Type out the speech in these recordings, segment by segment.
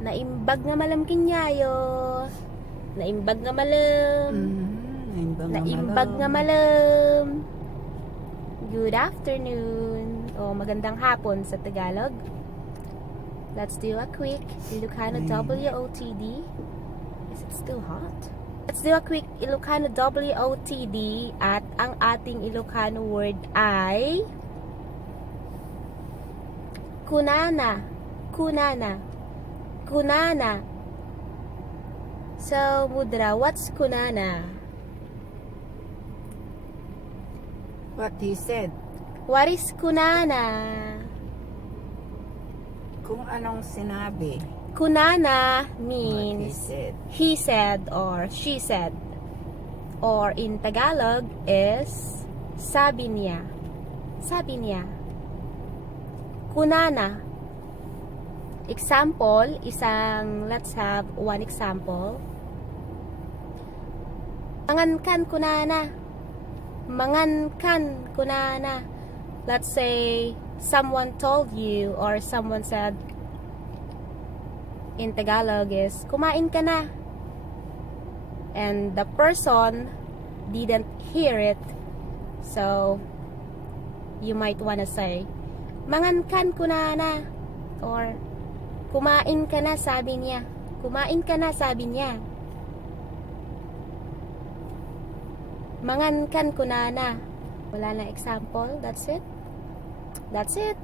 Naimbag nga malam kinyayo. Naimbag nga malam. Naimbag nga malam. Good afternoon. O magandang hapon sa Tagalog. Let's do a quick Ilocano WOTD. Is it still hot? Let's do a quick Ilocano WOTD at ang ating Ilocano word ay Kunana. Kunana. Kunana. So, Mudra, what's Kunana? What he said. What is Kunana? Kung anong sinabi. Kunana What he means said. he said or she said. Or in Tagalog is sabi niya. Sabi niya. Kunana. Example, let's have one example. Mangan kan kunana. Mangan kan kunana. Let's say someone told you or someone said in Tagalog is kumain ka na. And the person didn't hear it. So you might wanna say mangan kan kunana or kumain ka na, sabi niya. Kumain ka na, sabi niya. Mangan kan kunana. Wala na example. That's it. That's it.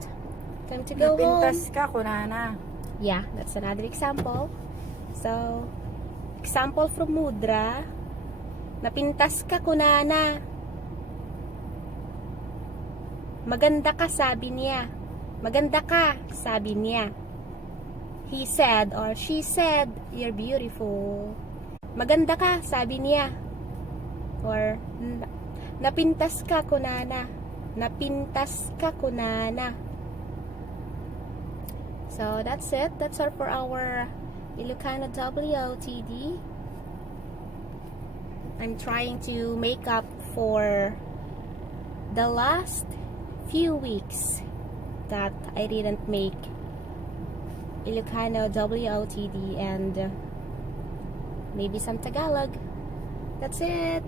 Time to go home. Napintas ka, Kunana. Yeah, that's another example. So, example from Mudra. Napintas ka, Kunana. Maganda ka, sabi niya. Maganda ka, sabi niya. He said or she said, you're beautiful. Maganda ka, sabi niya. Or, napintas ka, Kunana. Napintas ka, Kunana. So, that's it. That's all for our Ilocano WOTD. I'm trying to make up for the last few weeks that I didn't make Ilocano WOTD and maybe some Tagalog. That's it.